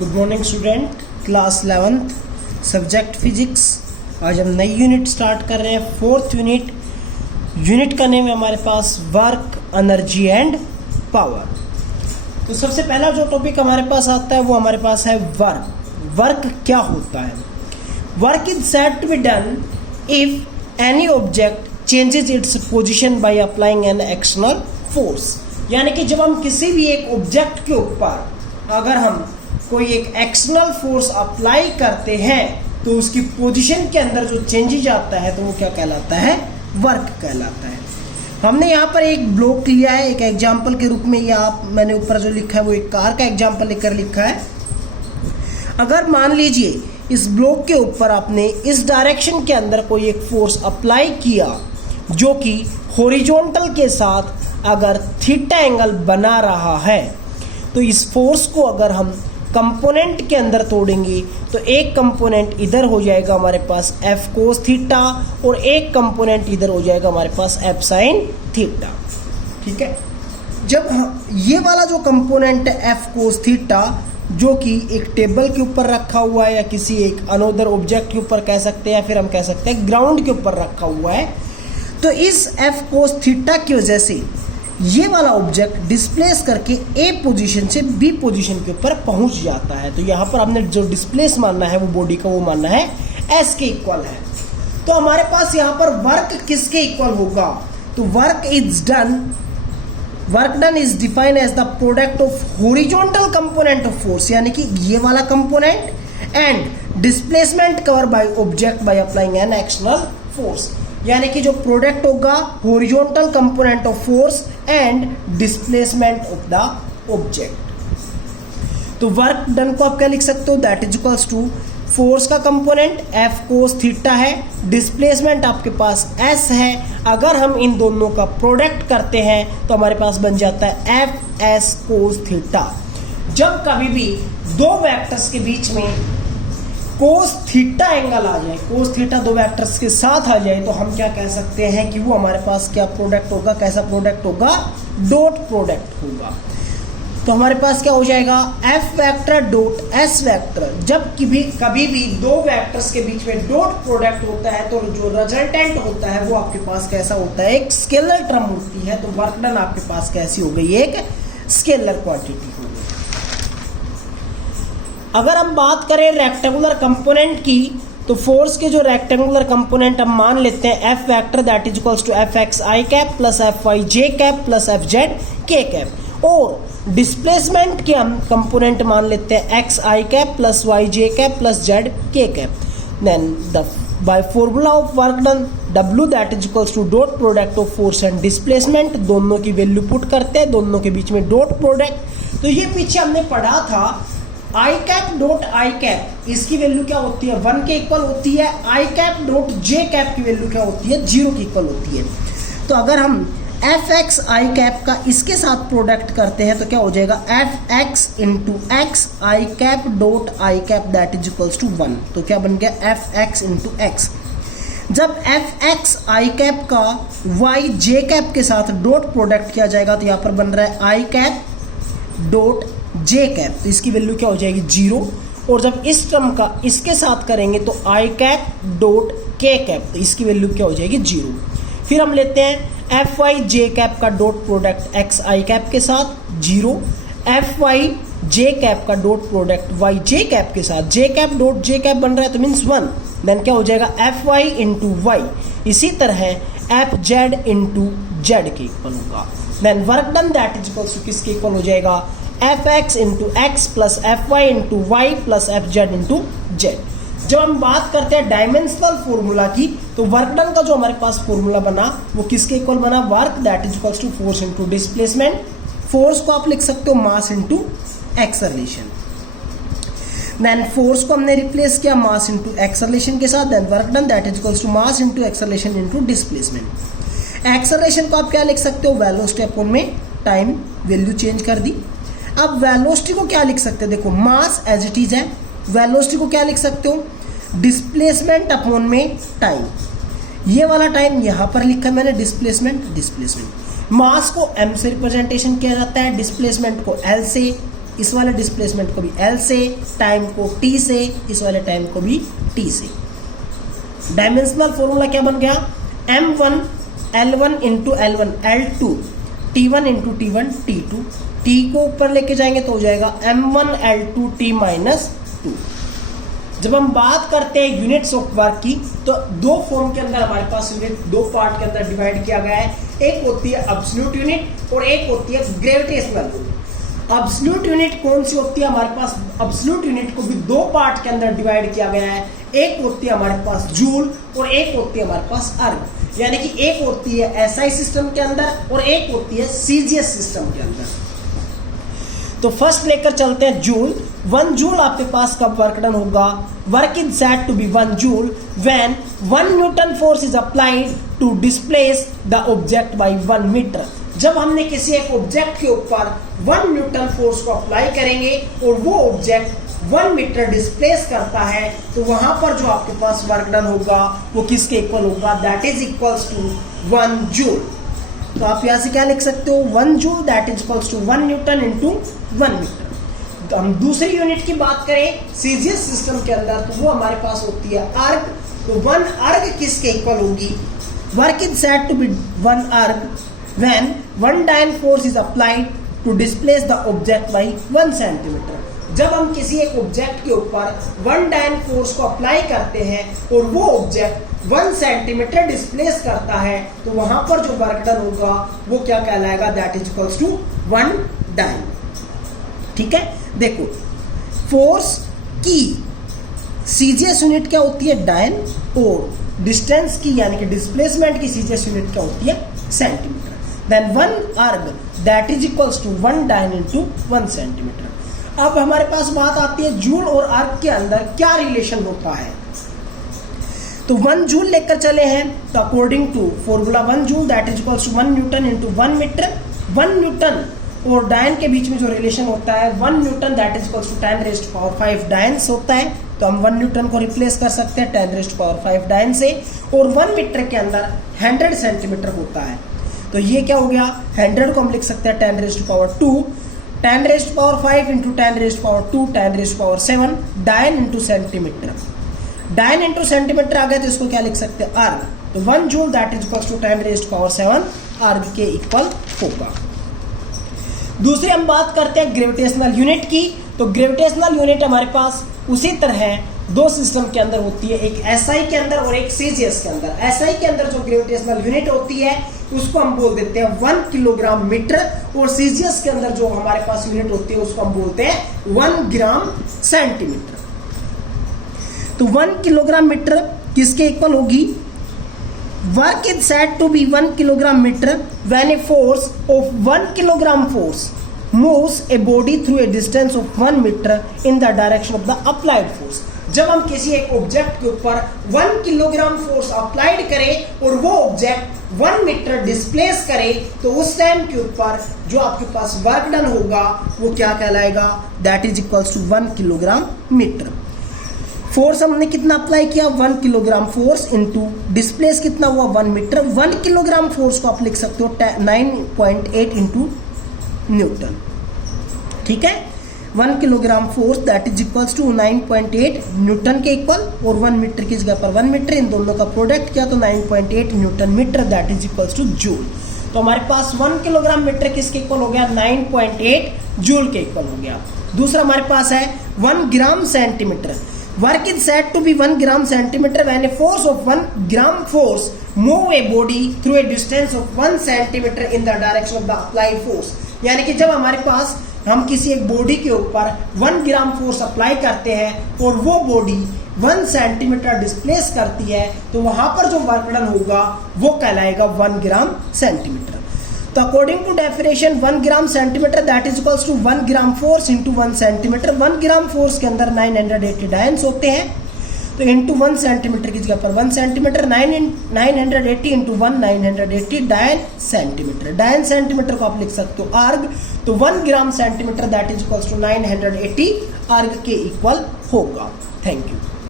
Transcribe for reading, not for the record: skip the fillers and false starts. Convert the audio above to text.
Good morning student, class 11th subject physics. आज हम नई यूनिट स्टार्ट कर रहे हैं, फोर्थ यूनिट का नेम है हमारे पास वर्क, एनर्जी एंड पावर। तो सबसे पहला जो टॉपिक हमारे पास आता है वो हमारे पास है वर्क। वर्क क्या होता है? Work is said to be done if any object changes its position by applying an external force. यानी कि जब हम किसी भी एक ऑब्जेक्ट के ऊपर अगर हम कोई एक एक्सटर्नल फोर्स अप्लाई करते हैं तो उसकी पोजीशन के अंदर जो चेंजेज आता है तो वो क्या कहलाता है? वर्क कहलाता है। हमने यहाँ पर एक ब्लॉक लिया है एक एग्जाम्पल के रूप में, या मैंने ऊपर जो लिखा है वो एक कार का एग्जाम्पल लेकर लिखा है। अगर मान लीजिए इस ब्लॉक के ऊपर आपने इस डायरेक्शन के अंदर कोई एक फोर्स अप्लाई किया जो कि हॉरिजॉन्टल के साथ अगर थीटा एंगल बना रहा है, तो इस फोर्स को अगर हम कंपोनेंट के अंदर तोड़ेंगे तो एक कंपोनेंट इधर हो जाएगा हमारे पास एफ कोस थीटा और एक कंपोनेंट इधर हो जाएगा हमारे पास एफ साइन थीटा। ठीक है, जब ये वाला जो कंपोनेंट है एफ कोस थीटा जो कि एक टेबल के ऊपर रखा हुआ है या किसी एक अनोदर ऑब्जेक्ट के ऊपर कह सकते हैं या फिर हम कह सकते हैं ग्राउंड के ऊपर रखा हुआ है, तो इस एफ कोस थीटा की वजह से ये वाला ऑब्जेक्ट डिस्प्लेस करके ए पोजीशन से बी पोजीशन के ऊपर पहुंच जाता है। तो यहाँ पर हमने जो डिस्प्लेस मानना है वो बॉडी का वो मानना है एस के इक्वल है। तो हमारे पास यहाँ पर वर्क किसके इक्वल होगा? तो work done is defined as the product of horizontal component of force, यानी कि ये वाला component and displacement cover by object by applying an external force. यानी कि जो प्रोडक्ट होगा horizontal component of force and displacement of the object. तो work done को आप क्या लिख सकते हो? That is equals to force का कंपोनेंट एफ कोस थीटा है, डिस्प्लेसमेंट आपके पास एस है। अगर हम इन दोनों का प्रोडक्ट करते हैं तो हमारे पास बन जाता है एफ एस कोस थीटा। जब कभी भी दो वेक्टर्स के बीच में कोस थीटा एंगल आ जाए, कोस थीटा दो वेक्टर्स के साथ आ जाए, तो हम क्या कह सकते हैं कि वो हमारे पास क्या प्रोडक्ट होगा? कैसा प्रोडक्ट होगा? डॉट प्रोडक्ट होगा। तो हमारे पास क्या हो जाएगा? F vector dot S vector. जब कभी भी दो वेक्टर्स के बीच में डॉट प्रोडक्ट होता है तो जो रिजल्टेंट होता है वो आपके पास कैसा होता है? एक स्केलर टर्म होती है। तो वर्क डन आपके पास कैसी हो गई? एक स्केलर क्वांटिटी हो गई। अगर हम बात करें रेक्टेंगुलर कंपोनेंट की, तो फोर्स के जो रेक्टेंगुलर कंपोनेंट हम मान लेते हैं F vector that is equals to F X I cap plus F Y J cap plus F Z K cap, और डिस्प्लेसमेंट के हम कंपोनेंट मान लेते हैं X I cap plus Y J cap plus Z K cap. Then the by formula of work done W that is equals to dot product of force and displacement, दोनों की value put करते हैं, दोनों के बीच में dot product. तो ये पीछे हमने पढ़ा था आई कैप डॉट आई कैप, इसकी वैल्यू क्या होती है? 1 के इक्वल होती है। आई कैप डॉट जे कैप की वैल्यू क्या होती है? 0 की इक्वल होती है। तो अगर हम एफ एक्स आई कैप का इसके साथ प्रोडक्ट करते हैं तो क्या हो जाएगा? F X into X I cap dot I cap that is equals to 1। तो क्या बन गया? F X into X. जब एफ एक्स आई कैप का वाई जे कैप के साथ डॉट प्रोडक्ट किया जाएगा तो यहाँ पर बन रहा है आई कैप डॉट जे कैप, तो इसकी वैल्यू क्या हो जाएगी? 0। और जब इस टर्म का इसके साथ करेंगे तो आई कैप डॉट के कैप, तो इसकी वैल्यू क्या हो जाएगी? 0। फिर हम लेते हैं एफ वाई जे कैप का dot product x I cap के साथ 0, एफ वाई जे कैप का dot product Y J cap के साथ जे कैप डॉट जे कैप बन रहा है तो मीन्स 1। देन क्या हो जाएगा? F Y into Y. इसी तरह एफ जेड इंटू जेड के इक्वल होगा। Then work done that is equals to किसके इक्वल हो जाएगा? F X into X plus F Y into Y plus F Z into Z. जब हम बात करते हैं डायमेंशनल फॉर्मूला की, तो वर्क डन का जो हमारे पास फॉर्मूला बना वो किसके इक्वल बना? Work that is equals to force into displacement. Force को आप लिख सकते हो mass into acceleration. Then force को हमने रिप्लेस किया मास इंटू एक्सेलरेशन के साथ। Then work done that is equals to mass into acceleration into displacement. Acceleration को आप क्या लिख सकते हो? वेलोसिटी अपॉन में टाइम, वैल्यू चेंज कर दी। अब वेलोसिटी को क्या लिख सकते हो? देखो मास एज इट इज है, वेलोसिटी को क्या लिख सकते हो? डिस्प्लेसमेंट अपॉन में टाइम। ये वाला टाइम यहाँ पर लिखा है मैंने डिस्प्लेसमेंट। मास को m से रिप्रेजेंटेशन किया जाता है, डिस्प्लेसमेंट को l से, इस वाले डिस्प्लेसमेंट को भी L से, टाइम को T से, इस वाले टाइम को भी T से। डायमेंशनल फॉर्मूला क्या बन गया, m1 L1 into L1 L2 T1 into T1 T2, T को ऊपर लेके जाएंगे तो हो जाएगा m1 L2 T माइनस 2। जब हम बात करते हैं यूनिट्स ऑफ वर्क की तो दो फॉर्म के अंदर हमारे पास यूनिट दो पार्ट के अंदर डिवाइड किया गया है, एक होती है एब्सोल्यूट यूनिट और एक होती है ग्रेविटेशनल यूनिट। एब्सोल्यूट यूनिट कौन सी होती है, हमारे पास एब्सोल्यूट यूनिट को भी दो पार्ट के अंदर डिवाइड किया गया है, एक होती है हमारे पास जूल और एक होती है हमारे पास अर्ग। यानी कि एक होती है एसआई सिस्टम के अंदर और एक होती है सीजीएस सिस्टम के अंदर। तो फर्स्ट लेकर चलते हैं जूल। 1 जूल आपके पास कब वर्क डन होगा, work is said to be 1 joule when 1 newton force is applied to displace the object by 1 metre. जब हमने किसी एक ऑब्जेक्ट के ऊपर 1 न्यूटन फोर्स को अप्लाई करेंगे और वो ऑब्जेक्ट 1 मीटर डिस्प्लेस करता है तो वहां पर जो आपके पास वर्क डन होगा वो किसके इक्वल होगा, that is equals to 1 joule. तो आप यहां से क्या लिख सकते हो, 1 joule that is equals to 1 newton into 1 metre. तो हम दूसरी यूनिट की बात करें सीजीएस सिस्टम के अंदर तो वो हमारे पास होती है अर्ग। तो 1 अर्ग किसके इक्वल होगी, work is said to be 1 erg when 1 dyne force is applied to displace the object by 1 centimetre. जब हम किसी एक ऑब्जेक्ट के ऊपर 1 डायन फोर्स को अप्लाई करते हैं और वो ऑब्जेक्ट 1 सेंटीमीटर डिस्प्लेस करता है तो वहां पर जो वर्क डन होगा वो क्या कहलाएगा, दैट इज इक्वल्स टू 1 डायन। ठीक है, देखो फोर्स की सीजीएस यूनिट क्या होती है, डायन, और डिस्टेंस की यानी कि डिस्प्लेसमेंट की सीजीएस यूनिट क्या होती है, सेंटीमीटर। देन 1 अर्ग दैट इज इक्वल्स टू 1 डायन इंटू 1 सेंटीमीटर। अब हमारे पास बात आती है जूल और अर्ग के अंदर क्या रिलेशन होता है। तो 1 जूल लेकर चले हैं तो according to formula 1 joule that is equals to 1 newton into 1 metre. 1 newton और डायन के बीच में जो रिलेशन होता है 1 newton that is equals to 10 raised to power 5 dynes होता है। तो हम 1 न्यूटन को रिप्लेस कर सकते हैं 10 रेज़्ड टू पावर 5 डायन से। और 1 मीटर के अंदर 100 सेंटीमीटर होता है तो ये क्या हो गया, 100 को हम लिख सकते हैं 10 raised to power 2, 10 raised to power 5 into 10 raised to power 2, 10 raised to power 7 dyne into centimetre. Dyne into centimetre आ गया तो इसको क्या लिख सकते हैं, अर्ग। तो 1 joule that is equals to 10 raised to power 7 erg के इक्वल होगा। दूसरी हम बात करते हैं ग्रेविटेशनल यूनिट की। तो ग्रेविटेशनल यूनिट हमारे पास उसी तरह दो सिस्टम के अंदर होती है, एक एसआई के अंदर और एक सीजीएस के अंदर। एसआई के अंदर जो ग्रेविटेशनल यूनिट होती है उसको हम बोल देते हैं 1 किलोग्राम मीटर और सीजीएस के अंदर जो हमारे पास यूनिट होती है उसको हम बोलते हैं 1 ग्राम सेंटीमीटर। तो 1 किलोग्राम मीटर किसके इक्वल होगी, work is said to be 1 kilogram metre when a force of 1 kilogram force moves a body through a distance of 1 metre in the direction of the applied force. जब हम किसी एक object के ऊपर 1 kilogram force applied करें और वो object 1 metre displace करे तो उस टाइम के ऊपर जो आपके पास वर्क डन होगा वो क्या कहलाएगा, that is equals to 1 kilogram metre. Force हमने कितना अप्लाई किया, 1 किलोग्राम फोर्स इंटू डिस्प्लेस कितना हुआ 1 मीटर। 1 किलोग्राम फोर्स को आप लिख सकते हो 9.8 इंटू न्यूटन। ठीक है, 1 kilogram force that is equals to 9.8 newton के इक्वल और 1 मीटर की जगह पर 1 मीटर, इन दोनों का प्रोडक्ट किया तो 9.8 newton metre that is equals to joule. तो हमारे पास 1 किलोग्राम मीटर किसके इक्वल हो गया, 9.8 जूल के इक्वल हो गया। दूसरा हमारे पास है 1 gram centimetre. Work is said to be 1 gram centimetre when a force of 1 gram force move a body through a distance of 1 centimetre in the direction of the applied force. यानी कि जब हमारे पास हम किसी एक बॉडी के ऊपर 1 gram force apply करते हैं और वो बॉडी 1 सेंटीमीटर डिस्प्लेस करती है तो वहां पर जो वर्क डन होगा वो कहलाएगा 1 ग्राम सेंटीमीटर। तो according to definition 1 gram centimetre that is equals to 1 gram force into 1 centimetre. 1 gram force के अंदर 980 डायन्स होते हैं तो इंटू 1 सेंटीमीटर की जगह पर 1 सेंटीमीटर, 980 इंटू 1 980 डायन सेंटीमीटर। डायन सेंटीमीटर को आप लिख सकते हो अर्ग। तो 1 gram centimetre that is equals to 980 erg के इक्वल होगा। Thank you.